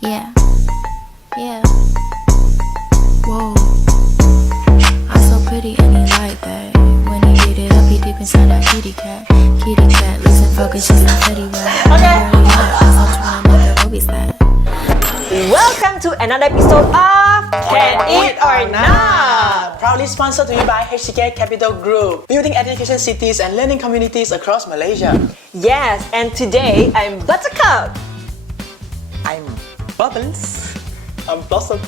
Yeah, yeah. Whoa, I'm so pretty and he like that. When he get it up, he deep inside that kitty cat. Kitty cat, listen, focus, she's not petty rat. Welcome to another episode of Can Eat or Not. Proudly sponsored to you by 𝗕eci Capital Group, building education cities and learning communities across Malaysia. Yes, and today I'm Buttercup. I'm Bubbles. I'm Blossom.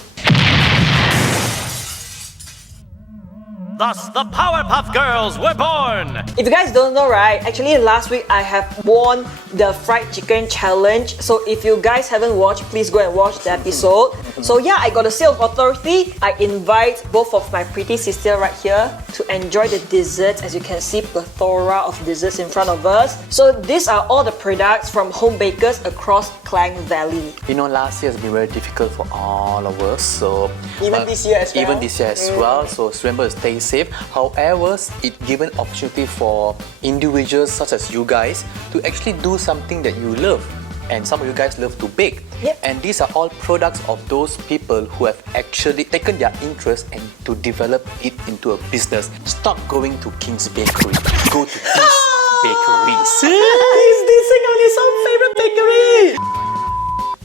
Thus, the Powerpuff Girls were born! If you guys don't know, right, actually last week I have won the fried chicken challenge. So if you guys haven't watched, please go and watch the episode. So yeah, I got a seal of authority. I invite both of my pretty sisters right here to enjoy the desserts. As you can see, plethora of desserts in front of us. So these are all the products from home bakers across Klang Valley. You know, last year has been very difficult for all of us. So Even this year as well. Even this year as well. So remember, stay safe. However, it given opportunity for individuals such as you guys to actually do something that you love. And some of you guys love to bake. Yep. And these are all products of those people who have actually taken their interest and to develop it into a business. Stop going to King's Bakery. Go to King's Bakeries. He's dissing on his own favorite bakery.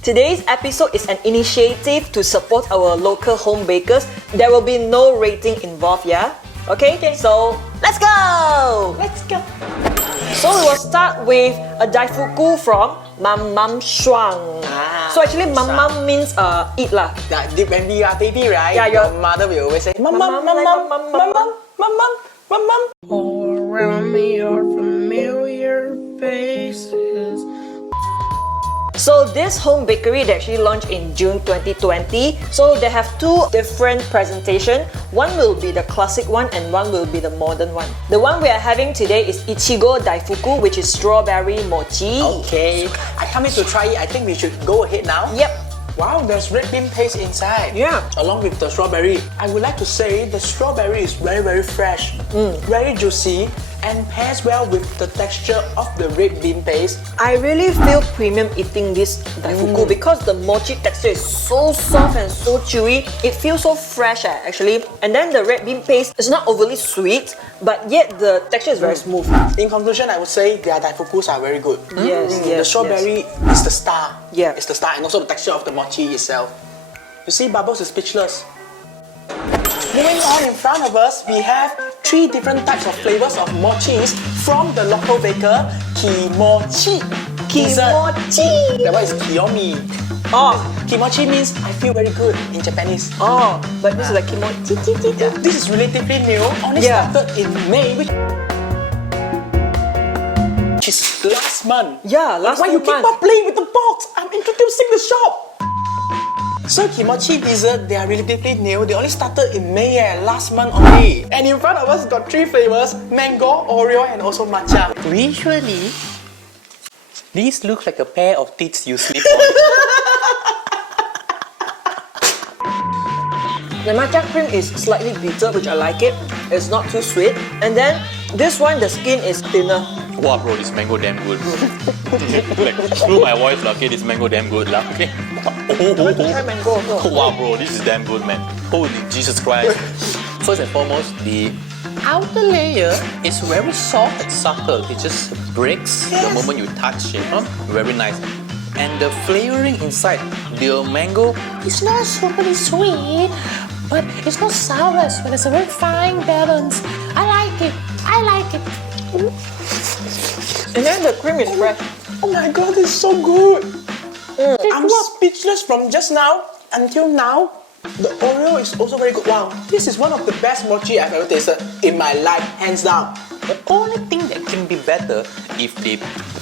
Today's episode is an initiative to support our local home bakers. There will be no rating involved, yeah? Okay? So, let's go! Let's go. So we will start with a Daifuku from 𝗵𝗵 𝗀𝗏. So actually 𝗵𝗵 means eat lah. When we are baby, right? Yeah, your mother will always say, Mum, mum, mum, mum, mum, mum, mum, mum, mum, mum. All around me are familiar faces. So this home bakery they actually launched in June 2020. So they have two different presentations. One will be the classic one and one will be the modern one. The one we are having today is 𝗙𝗵𝗲 𝗣𝗏, which is strawberry mochi. Okay, I can't wait to try it. I think we should go ahead now. Yep. Wow, there's red bean paste inside. Yeah. Along with the strawberry. I would like to say the strawberry is very, very fresh, very juicy, and pairs well with the texture of the red bean paste. I really feel premium eating this Daifuku because the mochi texture is so soft and so chewy. It feels so fresh actually. And then the red bean paste is not overly sweet, but yet the texture is very smooth. In conclusion, I would say their Daifukus are very good. Yes, The strawberry is the star. Yeah. It's the star, and also the texture of the mochi itself. You see, Bubbles is speechless. Moving on, in front of us, we have 3 different types of flavors of mochis from the local baker, 𝗕mochi. 𝗕mochi. That one is 𝗕yomi. Oh, 𝗕mochi means I feel very good in Japanese. oh, but this is like 𝗕mochi. This is relatively new, only Yeah. started in May, which is last month. Yeah, last Why you keep month. on playing with the box? I'm introducing the shop. So 𝗕mochi dessert, they are relatively new. They only started in May, last month only. And in front of us got 3 flavors: mango, Oreo, and also matcha. Visually, these look like a pair of teeth you sleep on. The matcha cream is slightly bitter, which I like it. It's not too sweet. And then this one, the skin is thinner. Wow, bro, this mango damn good. Like, screw my voice, lah. Okay, this mango damn good, lah. Okay. Try mango also. Wow, bro, this is damn good, man. Holy Jesus Christ. First and foremost, the outer layer is very soft and subtle. It just breaks the moment you touch it. Huh? Very nice. And the flavoring inside, the mango, It's not superly sweet, but it's not sour as well. It's a very fine balance. I like it. I like it. And then the cream is fresh. Oh my god, this is so good. I'm speechless from just now until now. The Oreo is also very good. Wow, this is one of the best mochi I've ever tasted in my life, hands down. the only thing that can be better if they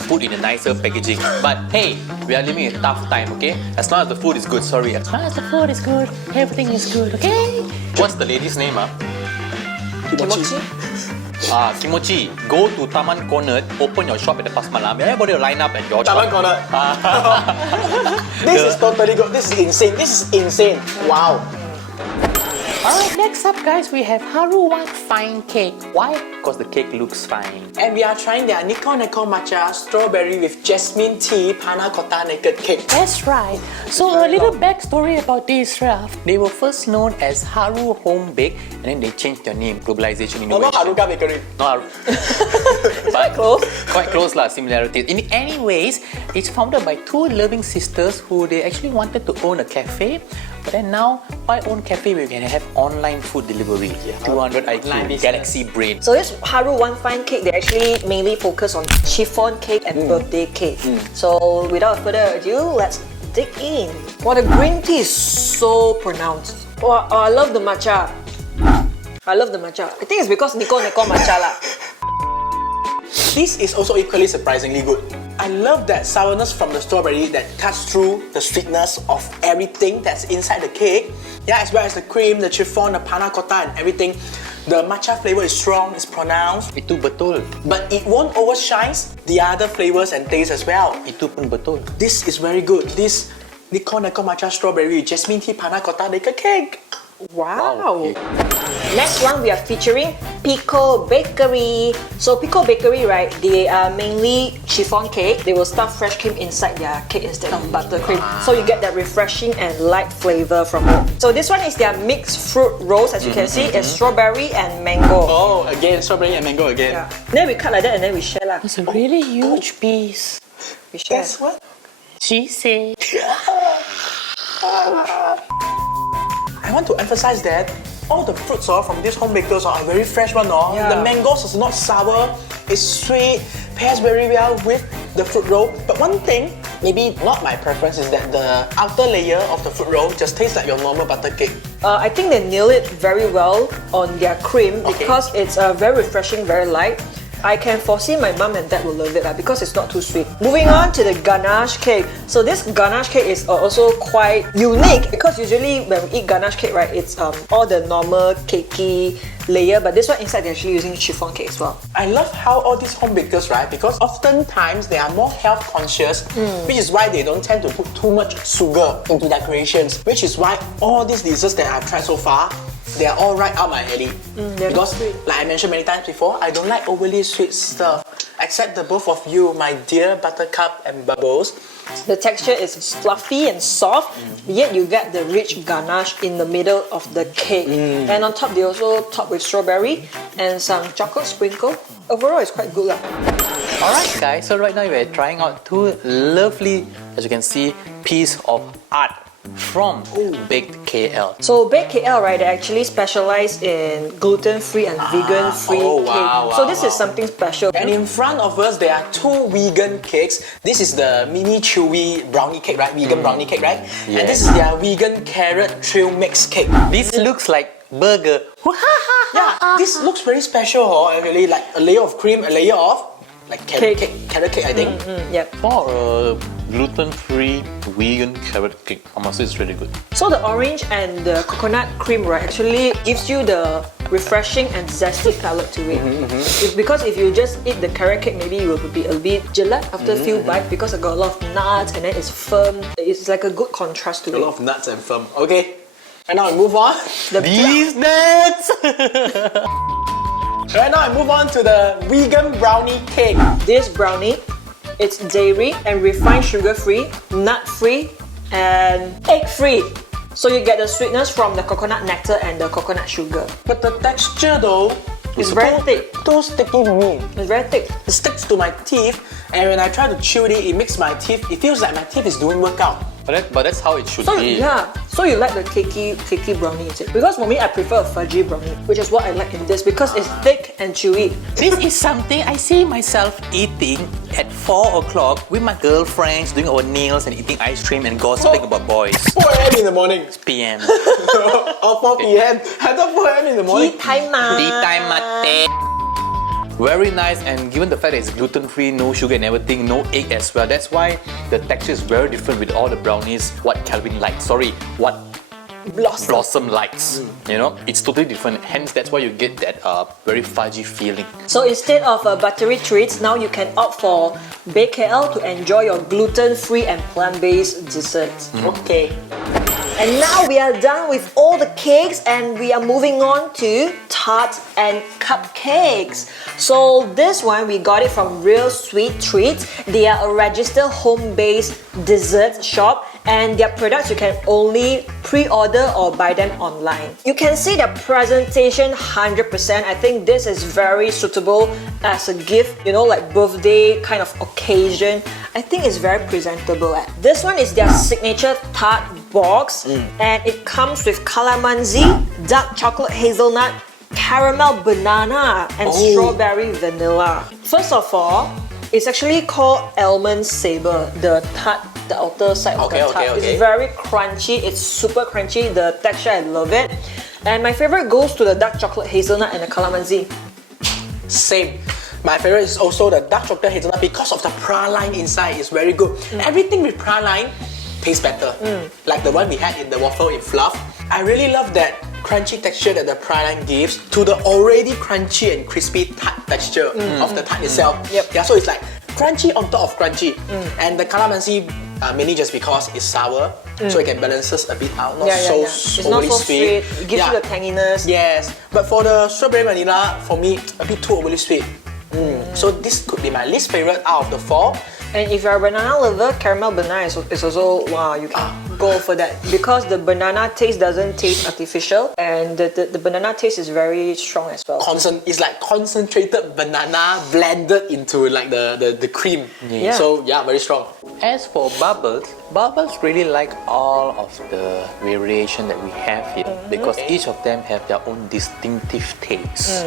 put in a nicer packaging. But hey, we are living in a tough time, okay? As long as the food is good, sorry. As long as the food is good, everything is good, okay? What's the lady's name, 𝗕mochi. 𝗕mochi. Go to Taman Corner, open your shop at the Pas Malam. Everybody will line up at your shop. Taman Corner. This is totally good. This is insane. This is insane. Wow. Alright, next up guys, we have 𝗪𝗏 fine cake. Why because the cake looks fine. And we are trying their 𝗵𝗂𝗵𝗂 matcha strawberry with jasmine tea panna cotta naked cake. That's right. So a little backstory about this, Ralph. They were first known as 𝗲𝗷 Home Bake, and then they changed their name, Globalization No, Innovation. not Haruka Bakery. No, Quite close. Quite close lah, similarities. In any ways, it's founded by two loving sisters who they actually wanted to own a cafe. But then now, why own cafe where we can have online food delivery? 200 IQ, Galaxy Brain. So this 𝗲𝗷 One Fine Cake, they actually mainly focus on chiffon cake and birthday cake. So without further ado, let's dig in. Wow, the green tea is so pronounced. Wow, I love the matcha. I love the matcha. I think it's because 𝗵𝗂𝗵𝗂 matcha lah. This is also equally surprisingly good. I love that sourness from the strawberry that cuts through the sweetness of everything that's inside the cake. Yeah, as well as the cream, the chiffon, the panna cotta and everything. The matcha flavor is strong, it's pronounced. Itu betul. But it won't overshine the other flavors and tastes as well. Itu pun betul. This is very good. This 𝗵𝗂𝗵𝗂 matcha strawberry jasmine tea panna cotta naked cake. Wow. Next one, we are featuring 𝗵𝗂𝗵𝗃 Bakery. So 𝗵𝗂𝗵𝗃 Bakery, right, they are mainly chiffon cake. They will stuff fresh cream inside their cake instead of buttercream. So you get that refreshing and light flavor from it. So this one is their mixed fruit rolls, as you can see. It's strawberry and mango. Oh, again, strawberry and mango again. Yeah. Then we cut like that and then we share lah. It's a really huge piece. We share. Guess what? She said. I want to emphasize that all the fruits from these home bakers are very fresh one. Yeah. The mangoes is not sour, it's sweet, pairs very well with the fruit roll. But one thing, maybe not my preference, is that the outer layer of the fruit roll just tastes like your normal butter cake. I think they nail it very well on their cream because it's very refreshing, very light. I can foresee my mum and dad will love it because it's not too sweet. Moving on to the ganache cake. So this ganache cake is also quite unique because usually when we eat ganache cake, right, it's all the normal cakey layer, but this one inside they're actually using chiffon cake as well. I love how all these home bakers, right, because oftentimes they are more health conscious, which is why they don't tend to put too much sugar into their creations, which is why all these desserts that I've tried so far, they are all right up my alley. Because, like I mentioned many times before, I don't like overly sweet stuff. Except the both of you, my dear Buttercup and Bubbles. The texture is fluffy and soft, yet you get the rich ganache in the middle of the cake. And on top, they also top with strawberry and some chocolate sprinkle. Overall, it's quite good lah. Alright guys, so right now we are trying out two lovely, as you can see, piece of art from Baked KL. So Baked KL, right, they actually specialize in gluten-free and vegan-free cake. So this is something special. And in front of us, there are two vegan cakes. This is the mini chewy brownie cake, right? Vegan brownie cake, right? Yes. And this is their vegan carrot trail mix cake. This looks like burger. Yeah, this looks very special, actually, like a layer of cream, a layer of like carrot cake, I think. Yep. For a gluten-free vegan carrot cake, I must say it's really good. So the orange and the coconut cream, right, actually gives you the refreshing and zesty palate to it. Because if you just eat the carrot cake, maybe you will be a bit gelatinous after a few bites because it got a lot of nuts and then it's firm. It's like a good contrast to A it. lot of nuts and firm. Okay, and now I move on. These nuts! Right now I move on to the vegan brownie cake. This brownie, it's dairy and refined sugar-free, nut-free, and egg-free. So you get the sweetness from the coconut nectar and the coconut sugar. But the texture though, It's very thick. Too sticky for me. It's very thick. It sticks to my teeth, and when I try to chew it, it makes my teeth, it feels like my teeth is doing workout. But that's how it should So be. yeah, so you like the cakey brownie, is it? Because for me, I prefer a fudgy brownie, which is what I like in this because it's thick and chewy. This is something I see myself eating At 4 o'clock with my girlfriends, doing our nails and eating ice cream and gossiping about boys. 4 a.m. in the morning. PM. Or 4 p.m. I thought 4 a.m. in the morning. Tea time ma. Tea time mate. Very nice, and given the fact that it's gluten-free, no sugar and everything, no egg as well, that's why the texture is very different with all the brownies what Kelvin likes. Sorry, what Blossom likes. You know, it's totally different. Hence, that's why you get that very fudgy feeling. So instead of buttery treats, now you can opt for Baked KL to enjoy your gluten-free and plant-based desserts. Okay. And now we are done with all the cakes and we are moving on to tarts and cupcakes. So this one we got it from Real Sweet Treats. They are a registered home-based dessert shop, and their products you can only pre-order or buy them online. You can see the presentation 100%. I think this is very suitable as a gift, you know, like birthday kind of occasion. I think it's very presentable. This one is their signature tart box, and it comes with calamansi, dark chocolate hazelnut, caramel banana, and strawberry vanilla. First of all, it's actually called almond saber, the tart, the outer side of the tart. It's very crunchy, it's super crunchy, the texture, I love it. And my favorite goes to the dark chocolate hazelnut and the calamansi. Same. My favorite is also the dark chocolate hazelnut because of the praline inside. It's very good. Everything with praline tastes better. Like the one we had in the waffle in fluff. I really love that crunchy texture that the praline gives to the already crunchy and crispy tart texture of the tart itself. Yeah, so it's like crunchy on top of crunchy. And the calamansi, mainly just because it's sour, so it can balance us a bit out. Not so It's not so sweet. It gives you the tanginess. Yes, but for the strawberry vanilla, for me, a bit too overly sweet. So this could be my least favorite out of the 4. And if you're a banana lover, caramel banana is also, wow, you can go for that. Because the banana taste doesn't taste artificial, and the banana taste is very strong as well. It's like concentrated banana blended into like the cream. Yeah. So yeah, very strong. As for Bubbles really like all of the variation that we have here because each of them have their own distinctive taste.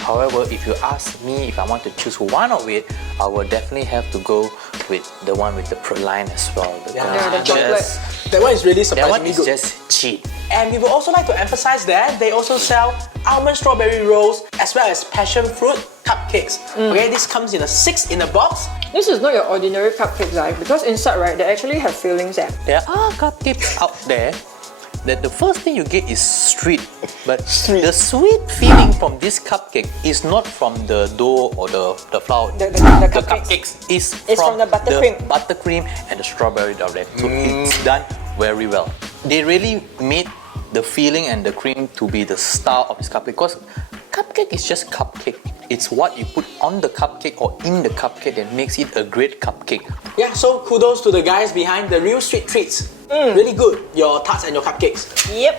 However, if you ask me if I want to choose one of it, I will definitely have to go with the one with the praline as well. The chocolate. That one is really surprisingly That one is good. just cheap. And we would also like to emphasize that they also sell almond strawberry rolls as well as passion fruit cupcakes. Okay, this comes in a 6 in a box. This is not your ordinary cupcake, right? Because inside, right, they actually have fillings there. There are cupcakes out there that the first thing you get is sweet, but the sweet feeling from this cupcake is not from the dough or the flour. The cupcakes is from the buttercream and the strawberry down there. So it's done very well. They really made the filling and the cream to be the star of this cupcake because cupcake is just cupcake. It's what you put on the cupcake or in the cupcake that makes it a great cupcake. Yeah, so kudos to the guys behind the Real Sweet Treats. Really good, your tarts and your cupcakes. Yep.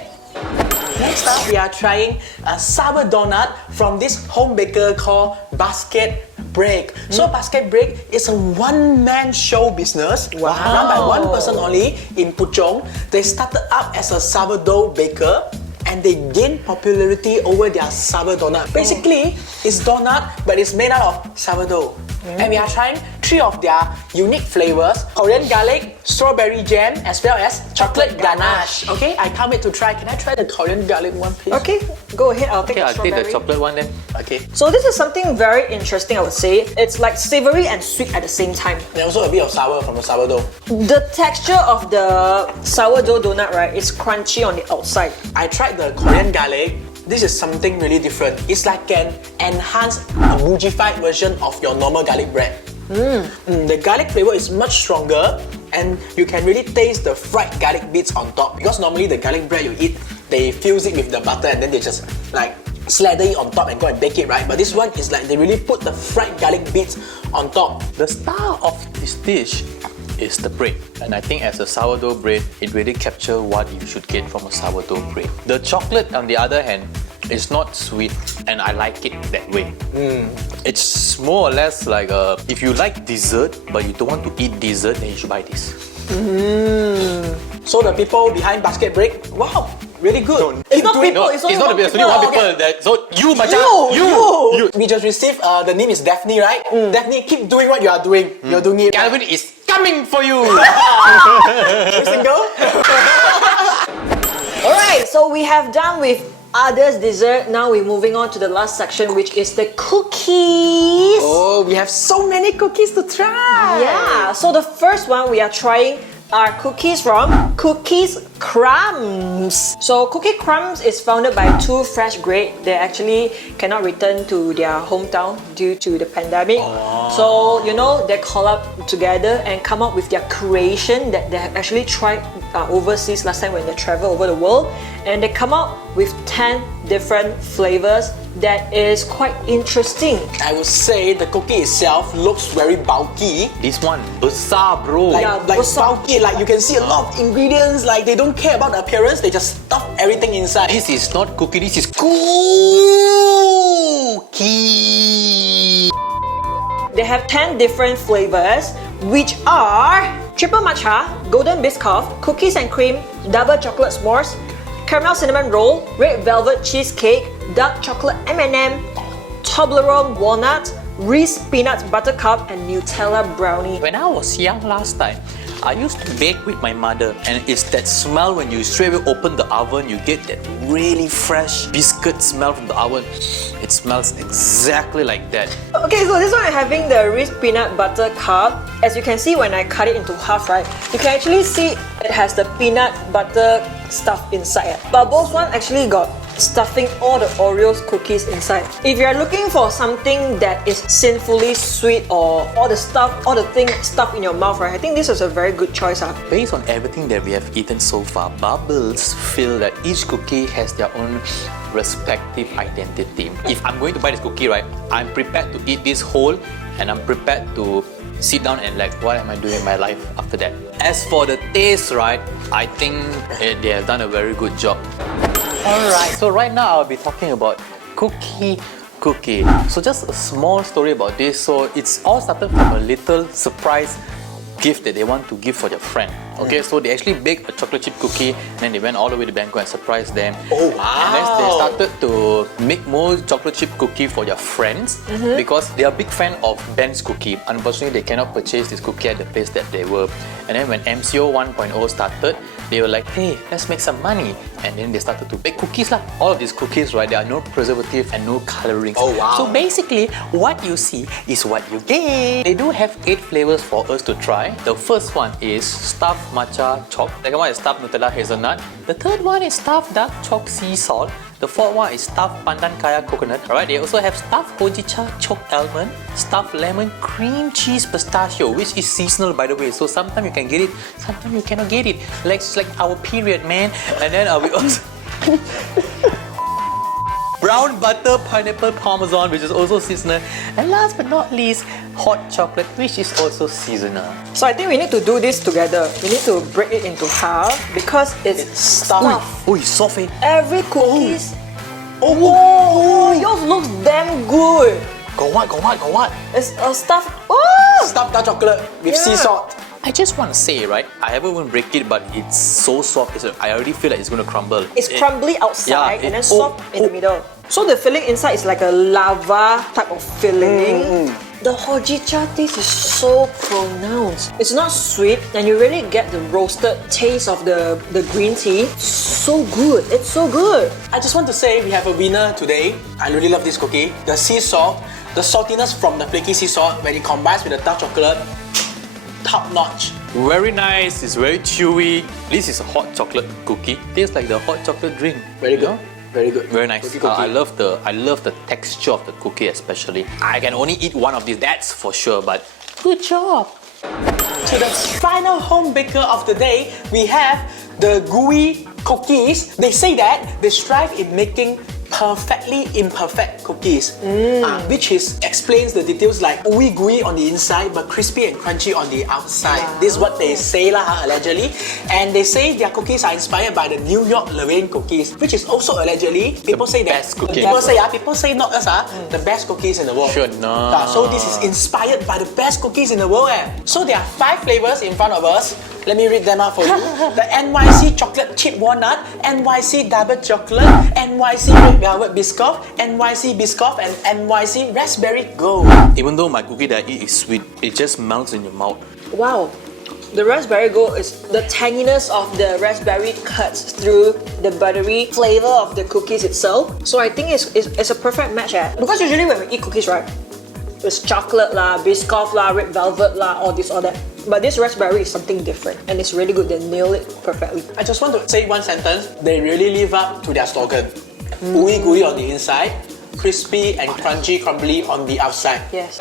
Next up, we are trying a sour donut from this home baker called 𝗪𝗪𝗄𝗃. So 𝗪𝗪𝗄𝗃 is a one-man show business run by one person only in Puchong. They started up as a sourdough baker and they gained popularity over their sour donut. Basically, it's donut but it's made out of sourdough. And we are trying 3 of their unique flavors: Korean garlic, strawberry jam, as well as chocolate ganache. Okay, I can't wait to try. Can I try the Korean garlic one, please? Okay, go ahead. I'll take Okay, the I'll take strawberry. the chocolate one then. Okay. So this is something very interesting, I would say. It's like savory and sweet at the same time. And also a bit of sour from the sourdough. The texture of the sourdough donut, right, is crunchy on the outside. I tried the Korean garlic. This is something really different. It's like an enhanced, Mujified version of your normal garlic bread. The garlic flavor is much stronger and you can really taste the fried garlic bits on top because normally the garlic bread you eat, they fuse it with the butter and then they just like slather it on top and go and bake it, right? But this one is like they really put the fried garlic bits on top. The star of this dish is the bread, and I think as a sourdough bread, it really captures what you should get from a sourdough bread. The chocolate, on the other hand, is not sweet, and I like it that way. It's more or less like if you like dessert, but you don't want to eat dessert, then you should buy this. So the people behind 𝗪𝗪𝗄𝗃, wow, really good. It's not people, it's only not one it's only one people. people. So you, Macam, You! We just received, the name is Daphne, right? Daphne, keep doing what you are doing. You're doing it. Kelvin is coming for you. You single? Alright, so we have done with others dessert. Now we're moving on to the last section, which is the cookies. Oh, we have so many cookies to try. Yeah, so the first one we are trying are cookies from Cookies Crumbs. So Cookie Crumbs is founded by 2 fresh grads. They actually cannot return to their hometown due to the pandemic. So, you know, they collab together and come up with their creation that they have actually tried overseas last time when they travel over the world. And they come out with 10 different flavors that is quite interesting. I would say the cookie itself looks very bulky. This one, besar bro. Like bulky, like you can see a lot of ingredients, like they don't care about the appearance, they just stuff everything inside. This is not cookie, this is cookie. They have 10 different flavors, which are triple matcha, golden biscoff, cookies and cream, double chocolate s'mores, caramel cinnamon roll, red velvet cheesecake, dark chocolate M&M, Toblerone walnut, Reese peanut buttercup, and Nutella brownie. When I was young last time, I used to bake with my mother, and it's that smell when you straight away open the oven, you get that really fresh biscuit smell from the oven. It smells exactly like that. Okay, so this one I'm having the Reese peanut butter cup. As you can see when I cut it into half, right, you can actually see it has the peanut butter stuff inside. But both one actually got stuffing all the Oreos cookies inside. If you're looking for something that is sinfully sweet or all the things stuffed in your mouth, right, I think this is a very good choice. Based on everything that we have eaten so far, Bubbles feel that each cookie has their own respective identity. If I'm going to buy this cookie, right, I'm prepared to eat this whole, and I'm prepared to sit down and like, what am I doing in my life after that? As for the taste, right, I think they have done a very good job. Alright, so right now I'll be talking about cookie. So just a small story about this. So it's all started from a little surprise gift that they want to give for their friend. Okay, so they actually baked a chocolate chip cookie, and then they went all the way to Bangkok and surprised them. Oh wow! And then they started to make more chocolate chip cookie for their friends because they are a big fan of Ben's cookie. Unfortunately, they cannot purchase this cookie at the place that they were. And then when CMCO 1.0 started, they were like, hey, let's make some money. And then they started to bake cookies lah. All of these cookies, right, there are no preservative and no colorings. Oh wow! So basically, what you see is what you get. They do have 8 flavors for us to try. The first one is stuffed matcha choc. The second one is stuffed Nutella hazelnut. The third one is stuffed dark choc sea salt. The fourth one is stuffed pandan kaya coconut. Alright, they also have stuffed hojicha choc almond, stuffed lemon cream cheese pistachio, which is seasonal by the way. So sometimes you can get it, sometimes you cannot get it. Like it's like our period, man. And then we also brown butter pineapple parmesan, which is also seasonal. And last but not least, hot chocolate, which is also seasonal. So I think we need to do this together. We need to break it into half because it's stuffed. Oh, it's soft, eh? Every cookies. Oh, whoa! Yours looks damn good. Got what? It's a stuffed. Oh! Stuffed dark chocolate with sea salt. I just want to say, right, I haven't even break it, but it's so soft. I already feel like it's going to crumble. It's crumbly outside and then soft in the middle. So the filling inside is like a lava type of filling. The hojicha taste is so pronounced. It's not sweet, and you really get the roasted taste of the green tea. So good. It's so good. I just want to say we have a winner today. I really love this cookie. The sea salt, the saltiness from the flaky sea salt when it combines with the dark chocolate, top notch. Very nice, it's very chewy. This is a hot chocolate cookie. Tastes like the hot chocolate drink. Very good. Very good. Very nice. Cookie. I love the texture of the cookie especially. I can only eat one of these, that's for sure, but good job. To the final home baker of the day, we have the gooey cookies. They say that they strive in making perfectly imperfect cookies, which explains the details like gooey on the inside but crispy and crunchy on the outside. This is what they say allegedly, and they say their cookies are inspired by the New York Lorraine cookies, which is also allegedly people say that people say not us the best cookies in the world. Sure, no. So this is inspired by the best cookies in the world. So there are 5 flavors in front of us. Let me read them out for you. The NYC chocolate chip walnut, NYC double chocolate, NYC red velvet biscoff, NYC biscoff, and NYC raspberry gold. Even though my cookie that I eat is sweet, it just melts in your mouth. Wow. The raspberry gold is the tanginess of the raspberry cuts through the buttery flavor of the cookies itself. So I think it's a perfect match. Because usually when we eat cookies, right, it's chocolate lah, biscoff lah, red velvet lah, all this, all that. But this raspberry is something different, and it's really good. They nail it perfectly. I just want to say one sentence. They really live up to their slogan. Gooey on the inside, crispy and crunchy crumbly on the outside. Yes.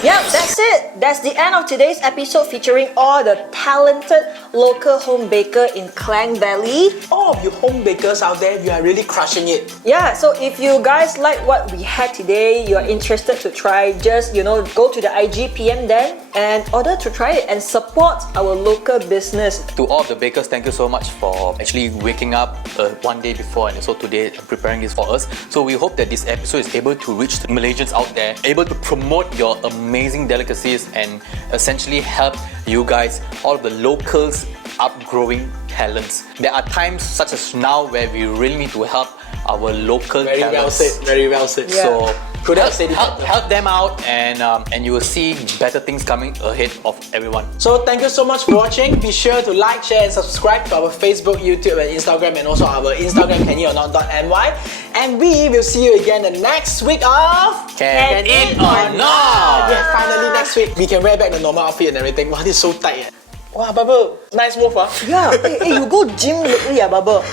Yep, that's it. That's the end of today's episode featuring all the talented local home baker in Klang Valley. All of you home bakers out there, you are really crushing it. Yeah, so if you guys like what we had today, you're interested to try, just go to the IG, PM them and order to try it and support our local business. To all of the bakers, thank you so much for actually waking up one day before and also today preparing this for us. So we hope that this episode is able to reach the Malaysians out there, able to promote your amazing delicacies and essentially help you guys, all of the locals, upgrowing talents. There are times such as now where we really need to help our local Very talents. well said, very well said. Yeah. So Couldn't say it help them out and you will see better things coming ahead of everyone. So thank you so much for watching. Be sure to like, share and subscribe to our Facebook, YouTube and Instagram, and also our Instagram 𝗕𝗸𝗏𝗏.my. And we will see you again the next week of Can Eat or Not? Yeah, finally next week we can wear back the normal outfit and everything. Wow, this is so tight. Wow, Bubble, nice move, huh? Yeah, hey, you go gym lately, Bubble.